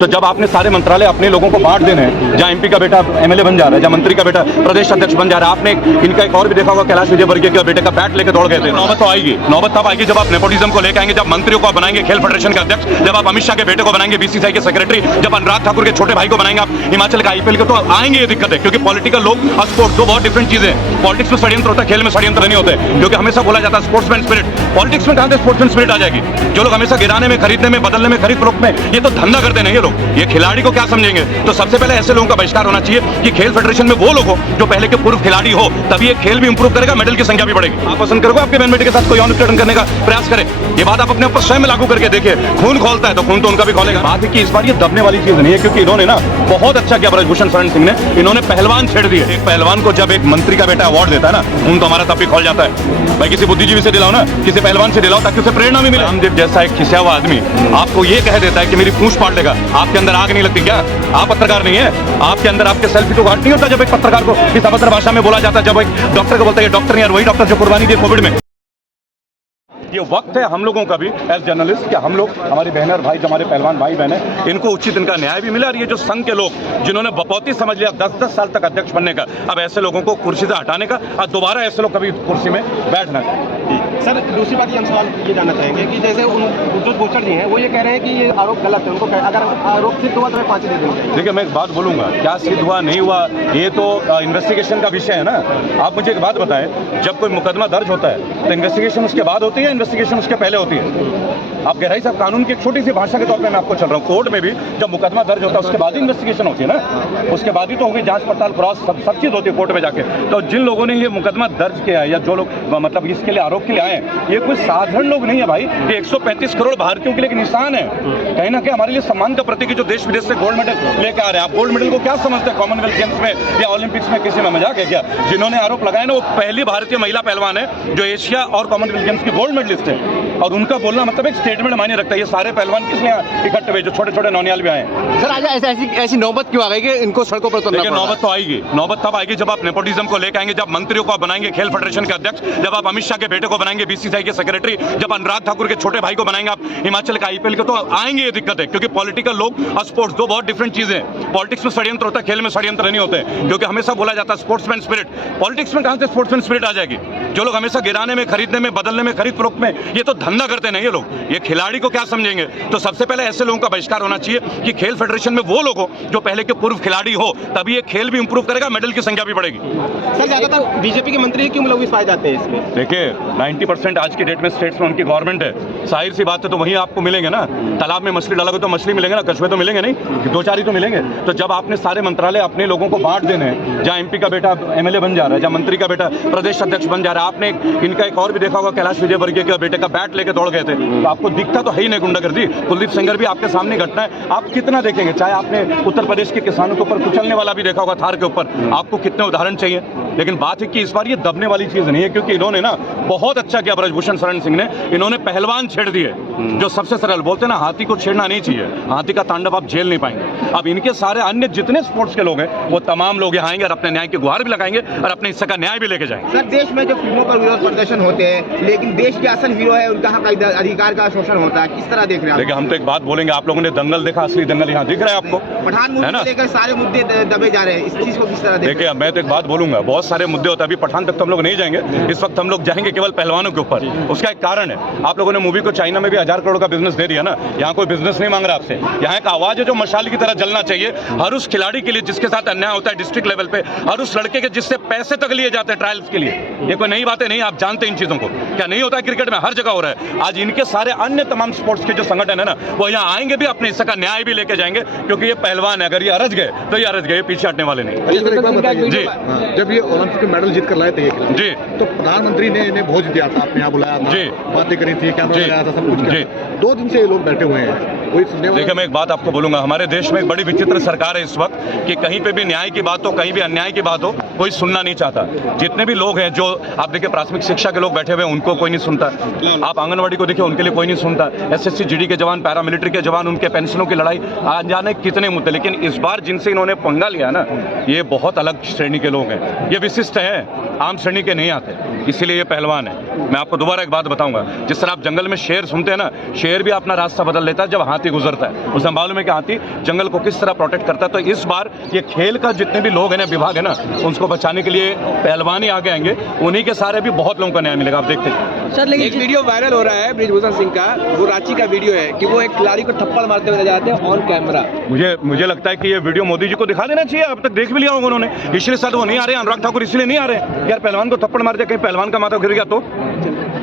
तो जब आपने सारे मंत्रालय अपने लोगों को बांट देने हैं, जहाँ एमपी का बेटा एमएलए बन जा रहा है, जहाँ मंत्री का बेटा प्रदेश अध्यक्ष बन जा रहा है, आपने इनका एक और भी देखा होगा, कैलाश विजयवर्गीय के बेटे का बैट लेकर दौड़ गए थे। नौबत तो आएगी, नौबत तब आएगी जब आप नेपोटिज्म को लेकर आएंगे, जब मंत्रियों को बनाएंगे खेल फेडरेशन के अध्यक्ष, जब आप अमित शाह के बेटे को बनाएंगे बीसीसीआई के सेक्रेटरी, जब अनुराग ठाकुर के छोटे भाई को बनाएंगे आप हिमाचल का आईपीएल के, तो आएंगे ये दिक्कत है। क्योंकि पॉलिटिकल लोग और स्पोर्ट्स दो बहुत डिफरेंट चीजें हैं। पॉलिटिक्स में षड्यंत्र होता है, खेल में षड्यंत्र नहीं होते, क्योंकि हमेशा बोला जाता है स्पोर्ट्समैन स्पिरिट। पॉलिटिक्स में कहां से स्पोर्ट्समैन स्पिरिट आ जाएगी? जो लोग हमेशा गिराने में, खरीदने में, बदलने में, खरीद फरोख्त में, ये तो धंधा करते नहीं ये लोग। ये खिलाड़ी को क्या समझेंगे? तो सबसे पहले ऐसे लोगों का बहिष्कार होना चाहिए कि खेल फेडरेशन में वो लोग हो जो पहले के पूर्व खिलाड़ी हो, तभी ये खेल भी इंप्रूव करेगा, मेडल की संख्या भी बढ़ेगी। आप पसंद करोगे आपके बहन बेटे के साथ कोई और उद्घाटन करने का प्रयास करें? ये बात आप अपने ऊपर स्वयं लागू करके देखिए। खून खोलता है तो खून तो उनका भी खोलेगा। बात है कि इस बार ये दबने वाली चीज नहीं है, क्योंकि इन्होंने ना बहुत अच्छा किया ब्रजभूषण शरण सिंह ने। इन्होंने पहलवान छेड़ दिए। एक पहलवान को जब एक मंत्री का बेटा अवार्ड देता है ना, खून तो हमारा तब भी खोल जाता है। भाई किसी बुद्धिजीवी से दिलाओ ना, किसी पहलवान से दिलाओ, ताकि उसे प्रेरणा भी मिले। रामदेव जैसा एक खिंचा हुआ आदमी आपको ये कह देता है कि मेरी पूंछ पाट लेगा, आपके अंदर आग नहीं लगती क्या? आप पत्रकार नहीं है? आपके अंदर आपके सेल्फी तो घाट नहीं होता जब एक पत्रकार को इस अभद्र भाषा में बोला जाता है, जब एक डॉक्टर को बोलता है डॉक्टर नहीं यार, वही डॉक्टर जो कुर्बानी दी कोविड में। ये वक्त है हम लोगों का भी एज जर्नलिस्ट, कि हम लोग, हमारी बहनें और भाई, जो हमारे पहलवान भाई बहन है, इनको उचित इनका न्याय भी मिले। और ये जो संघ के लोग जिन्होंने बपौती समझ लिया 10-10 साल तक अध्यक्ष बनने का, अब ऐसे लोगों को कुर्सी से हटाने का और दोबारा ऐसे लोग कभी कुर्सी में बैठना चाहिए। सर दूसरी बात ये हम सवाल ये जानना चाहेंगे कि जैसे उद्धव गोचर जी हैं, वो ये कह रहे हैं कि ये आरोप गलत है, उनको अगर आरोप सिद्ध हुआ तो मैं फांसी दे दूंगा। देखिए मैं एक बात बोलूंगा, क्या सिद्ध हुआ नहीं हुआ ये तो इन्वेस्टिगेशन का विषय है ना। आप मुझे एक बात बताएं, जब कोई मुकदमा दर्ज होता है तो इन्वेस्टिगेशन उसके बाद होती है, इन्वेस्टिगेशन उसके पहले होती है? आप गहराई साहब कानून की एक छोटी सी भाषा के तौर पे मैं आपको चल रहा हूँ। कोर्ट में भी जब मुकदमा दर्ज होता है उसके बाद ही इन्वेस्टिगेशन होती है ना, उसके बाद ही तो होगी जांच पड़ताल, क्रॉस सब चीज होती है कोर्ट में जाके। तो जिन लोगों ने ये मुकदमा दर्ज किया है या जो लोग मतलब इसके लिए आरोप के लिए आए हैं, ये कोई साधारण लोग नहीं है भाई। ये 135 करोड़ भारतीयों के लिए एक निशान है, कहीं ना कहीं हमारे लिए सम्मान का प्रतीक है, जो देश विदेश से गोल्ड मेडल लेकर आ रहे हैं। आप गोल्ड मेडल को क्या समझते हैं? कॉमनवेल्थ गेम्स में या ओलंपिक्स में किसी में मजाक है क्या? जिन्होंने आरोप लगाए ना, वो पहली भारतीय महिला पहलवान है जो एशिया और कॉमनवेल्थ गेम्स की गोल्ड मेडलिस्ट है, और उनका बोलना मतलब एक स्टेटमेंट मायने रखता है। ये सारे पहलवान किस लिए इकट्ठे हुए? जो छोटे छोटे नौनियाल भी आए हैं। सर आज ऐसी नौबत क्यों आ गई कि इनको सड़कों पर उतरना पड़ा? नौबत तो आएगी, नौबत तब आएगी जब आप नेपोटिज्म को लेकर आएंगे, जब मंत्रियों को बनाएंगे खेल फेडरेशन के अध्यक्ष, जब आप अमित शाह के बेटे को बनाएंगे बीसीसीआई के सेक्रेटरी, जब अनुराग ठाकुर के छोटे भाई को बनाएंगे आप हिमाचल का आईपीएल के, तो आएंगे ये दिक्कत है। क्योंकि पॉलिटिकल लोग और स्पोर्ट्स दो बहुत डिफरेंट चीजें हैं। पॉलिटिक्स में षड्यंत्र होता है, खेल में षड्यंत्र नहीं होते, क्योंकि हमेशा बोला जाता है स्पोर्ट्समैन स्पिरिट। पॉलिटिक्स में कहां से स्पोर्ट्समैन स्पिरिट आ जाएगी? जो लोग हमेशा गिराने में, खरीदने में, बदलने में, खरीद फरोख्त में, ये तो धंधा करते नहीं ये लोग। ये खिलाड़ी को क्या समझेंगे? तो सबसे पहले ऐसे लोगों का बहिष्कार होना चाहिए कि खेल फेडरेशन में वो लोग हो जो पहले के पूर्व खिलाड़ी हो, तभी ये खेल भी इंप्रूव करेगा, मेडल की संख्या भी बढ़ेगी। सर ज्यादातर बीजेपी के मंत्री क्यों मुलविस पाए जाते हैं इसमें? देखिए 90% आज की डेट में स्टेट्स में उनकी गवर्नमेंट है, जाहिर सी बात है, तो वहीं आपको मिलेंगे ना। तालाब में मछली डालोगे तो मछली मिलेंगे ना, कछुए तो मिलेंगे नहीं, दो चार ही तो मिलेंगे। तो जब आपने सारे मंत्रालय अपने लोगों को बांट देने हैं, जहाँ एमपी का बेटा एमएलए बन जा रहा है, जहाँ मंत्री का बेटा प्रदेश अध्यक्ष बन जा रहा है, आपने इनका एक और भी देखा होगा, कैलाश विजयवर्गीय के बेटे का बैट लेकर दौड़ गए थे, तो आपको दिखता तो है ही नहीं गुंडागर्दी। कुलदीप सेंगर भी आपके सामने घटना है, आप कितना देखेंगे? चाहे आपने उत्तर प्रदेश के किसानों के ऊपर कुचलने वाला भी देखा होगा थार के ऊपर, आपको कितने उदाहरण चाहिए? लेकिन बात है कि इस बार ये दबने वाली चीज नहीं है, क्योंकि इन्होंने ना बहुत अच्छा किया ब्रजभूषण शरण सिंह ने। इन्होंने पहलवान छेड़ दिए, जो सबसे सरल बोलते हैं ना, हाथी को छेड़ना नहीं चाहिए, हाथी का तांडव आप झेल नहीं पाएंगे। अब इनके सारे अन्य जितने स्पोर्ट्स के लोग हैं वो तमाम लोग यहाँ आएंगे और अपने न्याय की गुहार भी लगाएंगे और अपने हिस्से का न्याय भी लेके जाएंगे। सर देश में जो फिल्मों पर विरोध प्रदर्शन होते हैं, लेकिन देश के असल हीरो है उनका हक अधिकार का शोषण होता है, किस तरह देख रहे हैं? देखिए हम तो एक बात बोलेंगे, आप लोगों ने दंगल देखा, असली दंगल यहाँ दिख रहा है आपको। पठान मूवी को लेकर सारे मुद्दे दबे जा रहे हैं, इस चीज को किस तरह देख? देखिए मैं तो एक बात बोलूंगा, बहुत सारे मुद्दे होते हैं, अभी पठान तक तो हम लोग नहीं जाएंगे, इस वक्त हम लोग जाएंगे केवल पहलवानों के ऊपर। उसका एक कारण है, आप लोगों ने मूवी को चाइना में भी 1000 करोड़ का बिजनेस दे दिया ना, यहाँ कोई बिजनेस नहीं मांग रहा आपसे। यहाँ एक आवाज है जो मशाल की तरह जलना चाहिए हर उस खिलाड़ी के लिए जिसके साथ अन्याय होता है डिस्ट्रिक्ट लेवल पे, हर उस लड़के के जिससे पैसे तक लिए जाते हैं ट्रायल्स के लिए। ये कोई नई बातें नहीं, आप जानते हैं इन चीजों को, क्या नहीं होता है क्रिकेट में, हर जगह हो रहा है। आज इनके सारे अन्य तमाम स्पोर्ट्स के जो संगठन है ना, वो यहाँ आएंगे भी, अपने हिस्से का न्याय भी लेके जाएंगे, क्योंकि ये पहलवान है, अगर ये अरज गए तो ये अरज गए, पीछे हटने वाले नहीं। जी जब ये ओलंपिक में मेडल जीत कर लाए थे जी, तो प्रधानमंत्री ने इन्हें भोज दिया था, आपने यहाँ बुलाया था, बातें करी थी, कैमरा लगाया था, सब कुछ किया। 2 दिन से ये लोग बैठे हुए हैं, कोई सुनने वाला? देखिए मैं एक बात आपको बोलूंगा, हमारे देश में एक बड़ी विचित्र सरकार है इस वक्त, कि कहीं पे भी न्याय की बात हो, कहीं भी अन्याय की बात हो, कोई सुनना नहीं चाहता। जितने भी लोग हैं, जो आप देखिए प्राथमिक शिक्षा के लोग बैठे हुए हैं, उनको कोई नहीं सुनता। आप आंगनबाड़ी को देखिए, उनके लिए कोई नहीं सुनता। एसएससी जीडी के जवान, पैरामिलिट्री के जवान, उनके पेंशनों की लड़ाई, आज जाने कितने मुद्दे। लेकिन इस बार जिनसे इन्होंने पंगा लिया ना, ये बहुत अलग श्रेणी के लोग हैं, ये विशिष्ट हैं, आम श्रेणी के नहीं आते। है, इसीलिए ये पहलवान है। मैं आपको दोबारा एक बात बताऊंगा, जिस तरह आप जंगल में शेर सुनते हैं ना, शेर भी अपना रास्ता बदल लेता है जब हाथी गुजरता है। उसे मालूम है कि हाथी जंगल को किस तरह प्रोटेक्ट करता है। तो इस बार ये खेल का जितने भी लोग हैं ना, विभाग है ना, उसको बचाने के लिए पहलवान ही आगे आएंगे, उन्हीं के सारे भी बहुत लोगों को न्याय मिलेगा। आप देखते हैं सर, लेकिन एक वीडियो वायरल हो रहा है ब्रिजभूषण सिंह का, वो रांची का वीडियो है कि वो एक खिलाड़ी को थप्पड़ मारते हुए जाते हैं ऑन कैमरा। मुझे लगता है कि ये वीडियो मोदी जी को दिखा देना चाहिए। अब तक देख भी लिया होगा उन्होंने, इसलिए शायद वो नहीं आ रहे। अनुराग ठाकुर इसलिए नहीं आ रहे यार, पहलवान को थप्पड़ मार दिया, कहीं पहलवान का माथा गिर गया तो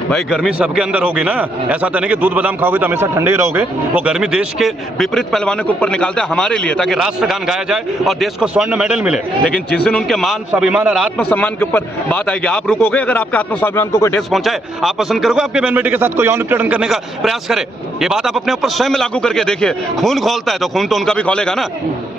भाई गर्मी सबके अंदर होगी ना। ऐसा तो नहीं कि दूध बादाम खाओगे तो हमेशा ठंडे ही रहोगे। वो गर्मी देश के विपरीत पहलवानों के ऊपर निकालते हैं हमारे लिए, ताकि राष्ट्रगान गाया जाए और देश को स्वर्ण मेडल मिले। लेकिन जिस दिन उनके मान स्वाभिमान और आत्मसम्मान के ऊपर बात आएगी, आप रुकोगे? अगर आपके आत्मस्वाभिमान को कोई ठेस पहुंचाए, आप पसंद करोगे आपके बहन बेटी के साथ कोई यौन उत्पीड़न करने का प्रयास करे? ये बात आप अपने ऊपर स्वयं में लागू करके देखिए। खून खोलता है तो खून तो उनका भी खोलेगा ना,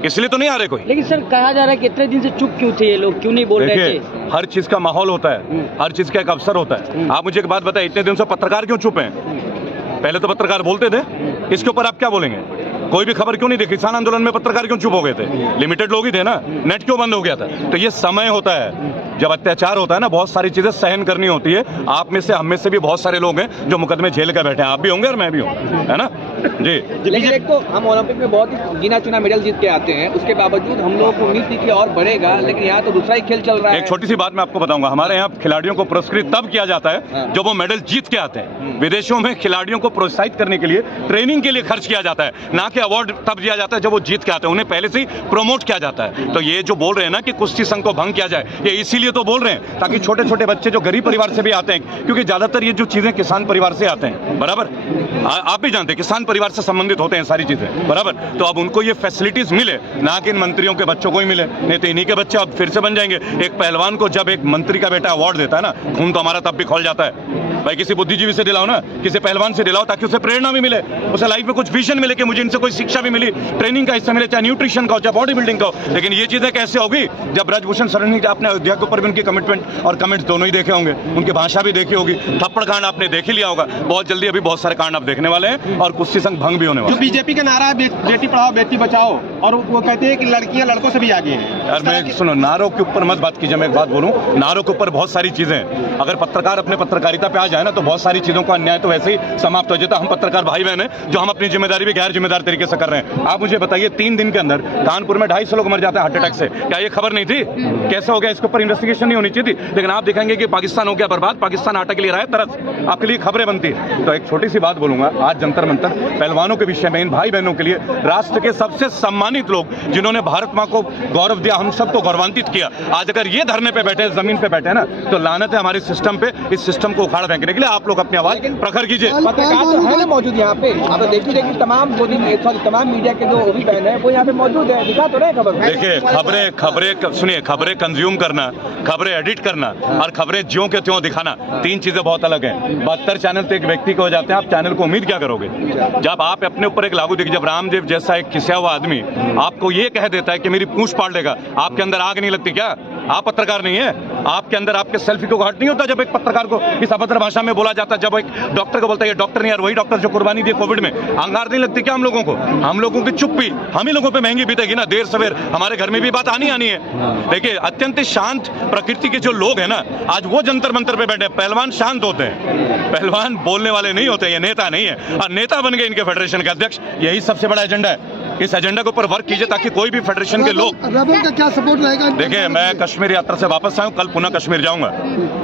इसलिए तो नहीं आ रहे कोई। लेकिन सर, कहा जा रहा है कि इतने दिन से चुप क्यों थे ये लोग, क्यों नहीं बोल रहे थे? हर चीज का माहौल होता है, हर चीज का एक अवसर होता है। आप मुझे एक बात बताइए, इतने दिन से पत्रकार क्यों चुप हैं? पहले तो पत्रकार बोलते थे, इसके ऊपर आप क्या बोलेंगे? कोई भी खबर क्यों नहीं थी? किसान आंदोलन में पत्रकार क्यों चुप हो गए थे? लिमिटेड लोग ही थे ना, नेट क्यों बंद हो गया था? तो ये समय होता है, जब अत्याचार होता है ना, बहुत सारी चीजें सहन करनी होती है। आप में से, हम में से भी बहुत सारे लोग हैं जो मुकदमे झेल कर बैठे हैं। आप भी होंगे और मैं भी हूँ, है ना जी। लेकिन एक तो हम ओलंपिक में बहुत ही गिना चुना मेडल जीत के आते हैं, उसके बावजूद हम लोगों को उम्मीद थी कि और बढ़ेगा, लेकिन यहाँ तो दूसरा ही खेल चल रहा है। एक छोटी सी बात मैं आपको बताऊंगा, हमारे यहाँ खिलाड़ियों को पुरस्कृत तब किया जाता है जब वो मेडल जीत के आते हैं। विदेशों में खिलाड़ियों को प्रोत्साहित करने के लिए, ट्रेनिंग के लिए खर्च किया जाता है, ना कि अवार्ड तब दिया जाता है जब वो जीत के आते हैं। उन्हें पहले से ही प्रमोट किया जाता है। तो ये जो बोल रहे हैं ना कि कुश्ती संघ को भंग किया जाए, ये इसीलिए तो बोल रहे हैं ताकि छोटे छोटे बच्चे जो गरीब परिवार से भी आते हैं, क्योंकि ज्यादातर ये जो चीजें किसान परिवार से आते हैं, बराबर, आप भी जानते हैं किसान परिवार से संबंधित होते हैं सारी चीजें, बराबर। तो अब उनको ये फैसिलिटीज मिले, ना कि इन मंत्रियों के बच्चों को ही मिले। नहीं तो इन्हीं के बच्चे अब फिर से बन जाएंगे। एक पहलवान को जब एक मंत्री का बेटा अवार्ड देता है ना, खून तो हमारा तब भी खोल जाता है। भाई किसी बुद्धिजीवी से दिलाओ ना, किसी पहलवान से दिलाओ, ताकि उसे प्रेरणा भी मिले, उसे लाइफ में कुछ विजन मिले कि मुझे इनसे कोई शिक्षा भी मिली, ट्रेनिंग का हिस्सा मिले, चाहे न्यूट्रिशन का हो, चाहे बॉडी बिल्डिंग का हो। लेकिन ये चीजें कैसे होगी जब ब्रजभूषण शरण जी, आपने अयोध्या के ऊपर भी उनकी कमिटमेंट और कमेंट्स दोनों ही देखे होंगे, उनकी भाषा भी देखी होगी, थप्पड़ कांड आपने देख ही लिया होगा। बहुत जल्दी अभी बहुत सारे कांड आप देखने वाले हैं और कुश्ती संघ भंग भी होने वाला है। बीजेपी का नारा है बेटी पढ़ाओ बेटी बचाओ, और वो कहते हैं कि लड़कियां लड़कों से भी आगे हैं। यार मैं सुनो, नारों के ऊपर मत बात कीजिए। मैं एक बात बोलूं, नारों के ऊपर बहुत सारी चीजें हैं। अगर पत्रकार अपने पत्रकारिता पे आ जाए ना, तो बहुत सारी चीजों का अन्याय तो वैसे ही समाप्त हो जाता है। हम पत्रकार भाई बहन हैं जो हम अपनी जिम्मेदारी भी गैर जिम्मेदार तरीके से कर रहे हैं। आप मुझे बताइए, 3 दिन के अंदर कानपुर में 250 लोग मर जाते हैं हार्ट अटैक से, क्या ये खबर नहीं थी? कैसे हो गया? इसके ऊपर इन्वेस्टिगेशन नहीं होनी चाहिए थी? लेकिन आप दिखाएंगे कि पाकिस्तान हो गया बर्बाद, पाकिस्तान आटा के लिए रहा है तरस, आपके लिए खबरें बनती है। तो एक छोटी सी बात बोलूंगा, आज जंतर मंतर पहलवानों के विषय में, इन भाई बहनों के लिए, राष्ट्र के सबसे सम्मानित लोग जिन्होंने भारत मां को गौरव दिया, हम सबको गौरवान्वित किया, आज अगर ये धरने पे बैठे, जमीन पे बैठे ना, तो लानत है हमारे सिस्टम पे। इस सिस्टम को उखाड़ फेंकने के लिए आप लोग अपनी आवाज प्रखर कीजिए। पत्रकार तो है ना मौजूद यहाँ पे, आप देखिए तमाम तमाम मीडिया के जो भी बहन है वो यहाँ पे मौजूद है, दिखा तो रहे खबर। देखिए, खबरें सुनिए, खबरें कंज्यूम करना, खबरें एडिट करना और खबरें ज्यों के त्यों दिखाना, 3 चीजें बहुत अलग हैं। 72 चैनल तो एक व्यक्ति को हो जाते हैं, आप चैनल को उम्मीद क्या करोगे? जब आप अपने ऊपर एक लागू देखिए, जब रामदेव जैसा एक खिसिया हुआ आदमी आपको ये कह देता है कि मेरी पूंछ पाड़ लेगा, आपके अंदर आग नहीं लगती क्या? आप पत्रकार नहीं है? आपके अंदर आपके सेल्फी को घाट नहीं होता जब एक पत्रकार को इस अभद्र भाषा में बोला जाता है? जब एक डॉक्टर को बोलता है ये डॉक्टर नहीं यार, वही डॉक्टर जो कुर्बानी दी कोविड में, अंगार नहीं लगती क्या हम लोगों को? हम लोगों की चुप्पी हम ही लोगों पे महंगी बीतेगी ना, देर सवेर हमारे घर में भी बात आनी है। देखिए, अत्यंत शांत प्रकृति के जो लोग हैं ना, आज वो जंतर मंतर पे बैठे। पहलवान शांत होते हैं, पहलवान बोलने वाले नहीं होते, ये नेता नहीं है। और नेता बन गए इनके फेडरेशन के अध्यक्ष, यही सबसे बड़ा एजेंडा है। इस एजेंडा के ऊपर वर्क कीजिए ताकि कोई भी फेडरेशन के लोग। रबल का क्या सपोर्ट रहेगा? देखिए, मैं कश्मीर यात्रा से वापस आया हूं, कल पुनः कश्मीर जाऊंगा।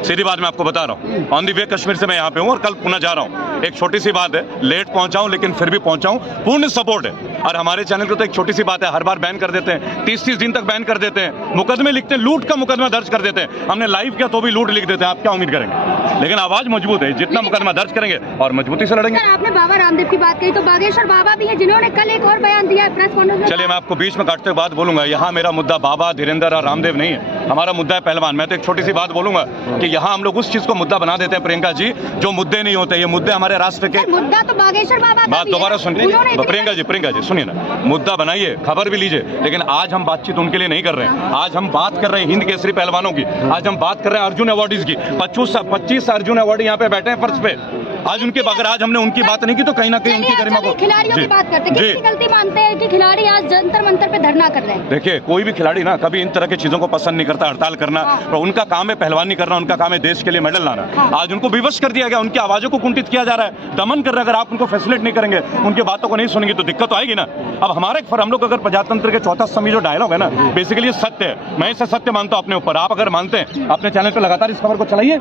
सीधी बात मैं आपको बता रहा हूं, ऑन दी वे कश्मीर से मैं यहाँ पे हूँ और कल पुनः जा रहा हूँ। एक छोटी सी बात है, लेट पहुंचा हूं लेकिन फिर भी पहुंचा हूं, पूर्ण सपोर्ट है। और हमारे चैनल को तो एक छोटी सी बात है, हर बार बैन कर देते हैं, 30-30 दिन तक बैन कर देते हैं, मुकदमे लिखते हैं, लूट का मुकदमा दर्ज कर देते हैं। हमने लाइव किया तो भी लूट लिख देते हैं, आप क्या उम्मीद करेंगे? लेकिन आवाज मजबूत है, जितना मुकदमा दर्ज करेंगे और मजबूती से लड़ेंगे। आपने बाबा रामदेव की बात कही, तो बागेश्वर बाबा भी है जिन्होंने कल एक और बयान दिया है प्रेस कॉन्फ्रेंस में। चलिए, मैं आपको बीच में काटते हुए बात बोलूंगा, यहाँ मेरा मुद्दा बाबा, धीरेंद्र और रामदेव नहीं है, हमारा मुद्दा है पहलवान। मैं तो एक छोटी सी बात बोलूंगा कि यहाँ हम लोग उस चीज को मुद्दा बना देते हैं प्रियंका जी, जो मुद्दे नहीं होते। ये मुद्दे हमारे राष्ट्र के मुद्दा तो बागेश्वर बाबा बात दोबारा सुन लीजिए प्रियंका जी सुनिए ना, मुद्दा बनाइए, खबर भी लीजिए, लेकिन आज हम बातचीत उनके लिए नहीं कर रहे हैं। आज हम बात कर रहे हैं हिंद केसरी पहलवानों की, आज हम बात कर रहे हैं अर्जुन अवार्डीज की। 25 अर्जुन अवार्डी यहाँ पे बैठे हैं फर्श पे, आज उनके अगर आज हमने उनकी बात नहीं की तो कहीं ना कहीं उनकी गरिमा को खिलाड़ियों की बात करते हैं, किसकी गलती मानते हैं कि खिलाड़ी आज जंतर मंतर पे धरना कर रहे हैं? देखिए, कोई भी खिलाड़ी ना कभी इन तरह की चीजों को पसंद नहीं करता, हड़ताल करना, और उनका काम है पहलवानी करना, उनका काम है देश के लिए मेडल लाना। आज उनको विवश कर दिया गया, उनकी आवाजों को कुंठित किया जा रहा है, दमन कर रहा है। अगर आप उनको फैसिलिटेट नहीं करेंगे, उनकी बातों को नहीं सुनेंगे तो दिक्कत तो आएगी ना। अब हमारे हम लोग अगर प्रजातंत्र के चौथा स्तंभ जो डायलॉग है ना, बेसिकली ये सत्य है, मैं इसे सत्य मानता हूं अपने ऊपर। आप अगर मानते हैं अपने चैनल पे लगातार इस खबर को चलाइए,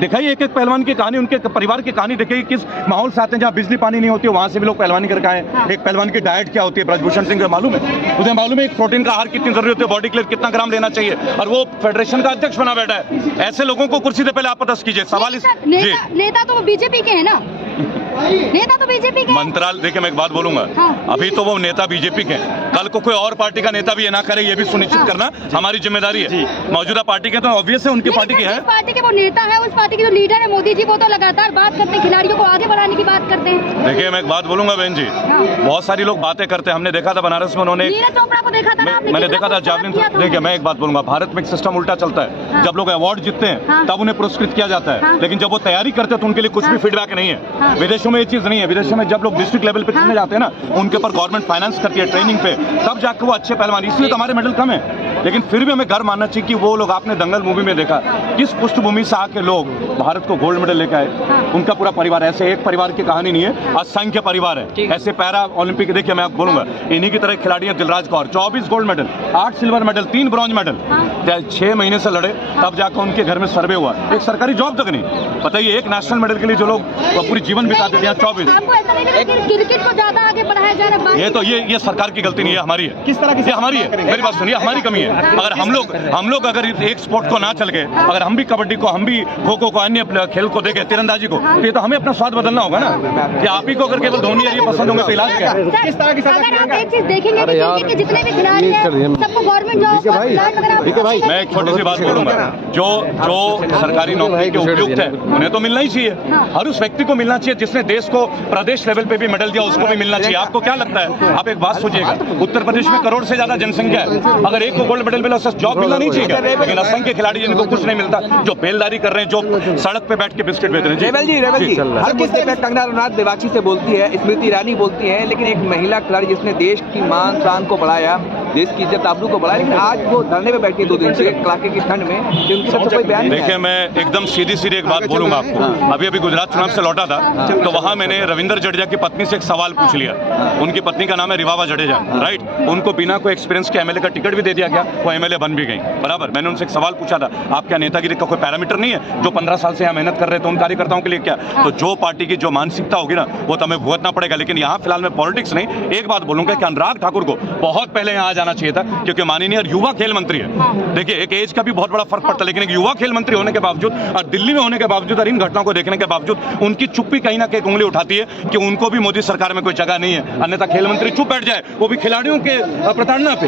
दिखाइए एक एक पहलवान की कहानी, उनके परिवार की कहानी देखिए किस माहौल से आते हैं, जहाँ बिजली पानी नहीं होती है वहां से भी लोग पहलवानी करके आए। एक पहलवान की डाइट क्या होती है, ब्रजभूषण सिंह को मालूम है, उसे मालूम है प्रोटीन का आहार कितनी जरूरी होती है, बॉडी के लिए कितना ग्राम लेना चाहिए, और वो फेडरेशन का अध्यक्ष बना बैठा है। ऐसे लोगों को कुर्सी से पहले आप पदस्थ कीजिए। सवाल इस नेता तो बीजेपी के है ना, नेता तो बीजेपी के मंत्रालय। देखिए, मैं एक बात बोलूंगा, अभी तो वो नेता बीजेपी के हैं, कल को कोई और पार्टी का नेता भी ये ना करे, ये भी सुनिश्चित करना हमारी जिम्मेदारी है। मौजूदा पार्टी के तो ऑब्वियस है उनकी पार्टी की है, पार्टी के वो नेता है, उस पार्टी के जो लीडर है मोदी जी, वो तो लगातार बात करते हैं, खिलाड़ियों को आगे बढ़ाने की बात करते हैं। देखिए, मैं एक बात बोलूंगा बहन जी, बहुत सारी लोग बातें करते हैं। हमने देखा था बनारस में, उन्होंने नीरज चोपड़ा को देखा था, मैंने देखा था जावलिन। देखिए, मैं एक बात बोलूंगा, भारत में एक सिस्टम उल्टा चलता है, जब लोग अवार्ड जीतते हैं तब उन्हें पुरस्कृत किया जाता है, लेकिन जब वो तैयारी करते हैं तो उनके लिए कुछ भी फीडबैक नहीं है। विदेशों में ये चीज नहीं है। विदेशों में जब लोग डिस्ट्रिक्ट लेवल पे खेलने जाते हैं ना, उनके ऊपर गवर्नमेंट फाइनेंस करती है ट्रेनिंग पे, तब जाकर वो अच्छे पहलवान, इसलिए तो हमारे मेडल कम है। लेकिन फिर भी हमें गर्व मानना चाहिए कि वो लोग, आपने दंगल मूवी में देखा किस पृष्ठभूमि से आके लोग भारत को गोल्ड मेडल लेकर आए, उनका पूरा परिवार। ऐसे एक परिवार की कहानी नहीं है, असंख्य परिवार है ऐसे। पैरा ओलंपिक देखिए, मैं आपको बोलूंगा, इन्हीं की तरह खिलाड़ी है Dilraj Kaur, 24 gold medal, 8 silver medal, 3 bronze medal, 6 महीने से लड़े, तब जाकर उनके घर में सर्वे हुआ, एक सरकारी जॉब तक नहीं। बताइए, एक नेशनल मेडल के लिए जो लोग पूरी जीवन बिता देते हैं, 24। क्रिकेट को ज्यादा आगे बढ़ाया जा रहा है, ये तो ये सरकार की गलती नहीं है, हमारी है। किस तरह की हमारी है? मेरी बात सुनिए, हमारी कमी है। अगर हम लोग अगर एक स्पोर्ट को ना चल गए, अगर हम भी कबड्डी को, हम भी खो खो को, अन्य खेल को देखें, तीरंदाजी को, तो ये तो हमें अपना स्वाद बदलना होगा ना। कि आप ही को अगर केवल धोनी ये पसंद होंगे तो इलाज क्या है? किस तरह की अगर आप एक चीज देखेंगे कि क्रिकेट के जितने भी खिलाड़ी हैं सबको गवर्नमेंट जॉब। मैं एक छोटी सी बात बोलूंगा, जो सरकारी नौकरी के उपयुक्त है उन्हें तो मिलना ही चाहिए, हर उस व्यक्ति को मिलना चाहिए जिसने देश को प्रदेश लेवल पे भी मेडल दिया, उसको भी मिलना चाहिए। आपको क्या लगता है? आप एक बात सोचिएगा, उत्तर प्रदेश में करोड़ से ज्यादा जनसंख्या है, अगर एक को गोल्ड मेडल मिला उससे जॉब मिलना नहीं चाहिए, लेकिन असंख्य खिलाड़ी जिनको कुछ नहीं मिलता, जो बेलदारी कर रहे हैं, जो सड़क पे बैठ के बिस्किट बेच रहे हैं। रेवल जी हर मुद्दे पे कंगना रनौत बेबाकी से बोलती है, स्मृति ईरानी बोलती है, लेकिन एक महिला खिलाड़ी जिसने देश की मान शान को बढ़ाया, देश की इज्जत आबरू को बढ़ाया, लेकिन आज वो धरने पे बैठी 2 दिन से कड़ाके की ठंड में, उनकी तरफ से कोई बयान नहीं। देखिए, मैं एकदम सीधी एक बात बोलूंगा आपको, अभी गुजरात चुनाव से लौटा था, तो वहां मैंने रविंदर जडेजा की पत्नी से एक सवाल पूछ लिया। उनकी पत्नी का नाम है रिवावा जडेजा, राइट। उनको बिना कोई एक्सपीरियंस के एमएलए का टिकट भी दे दिया गया, वो एमएलए बन भी गई, बराबर। मैंने उनसे एक सवाल पूछा था, आप क्या नेतागिरी का कोई पैरामीटर नहीं है? जो 15 साल से यहाँ मेहनत कर रहे थे उन कार्यकर्ताओं के लिए क्या? तो जो पार्टी की जो मानसिकता होगी ना, वो तो हमें भुगतना पड़ेगा। लेकिन यहाँ फिलहाल में पॉलिटिक्स नहीं, एक बात बोलूंगा कि अनुराग ठाकुर को बहुत पहले यहाँ आ जाना चाहिए था, क्योंकि माननीय युवा खेल मंत्री है। देखिए, एक एज का भी बहुत बड़ा फर्क पड़ता है, लेकिन एक युवा खेल मंत्री होने के बावजूद और दिल्ली में होने के बावजूद और इन घटनाओं को देखने के बावजूद उनकी चुप्पी कहीं ना कहीं उंगली उठाती है कि उनको भी मोदी सरकार में कोई जगह नहीं है, अन्यथा खेल मंत्री चुप बैठ जाए, वो भी खिलाड़ियों के प्रताड़ना पे।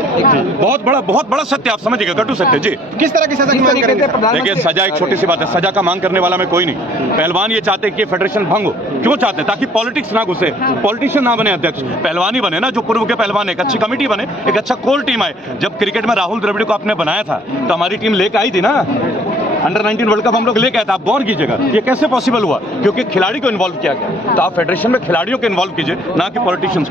बहुत बड़ा सत्य, आप समझिएगा, कटु सत्य जी। किस तरह की सजा की मांग करेंगे? देखिए, सजा एक छोटी सी बात है, सजा का मांग करने वाला मैं कोई नहीं। पहलवान ये चाहते हैं कि फेडरेशन भंग हो, क्यों चाहते हैं? ताकि पॉलिटिक्स ना घुसे, पॉलिटिशियन ना बने अध्यक्ष, पहलवानी बने ना, जो पूर्व के पहलवान, एक अच्छी कमेटी बने, एक अच्छा कोर टीम आए। जब क्रिकेट में राहुल द्रविड़ को आपने बनाया था तो हमारी टीम लेकर आई थी ना, अंडर 19 वर्ल्ड कप हम लोग लेके आए थे। आप गौर कीजिएगा, ये कैसे पॉसिबल हुआ? क्योंकि खिलाड़ी को इन्वॉल्व किया गया। तो आप फेडरेशन में खिलाड़ियों को इन्वॉल्व कीजिए, ना कि पॉलिटिशियंस।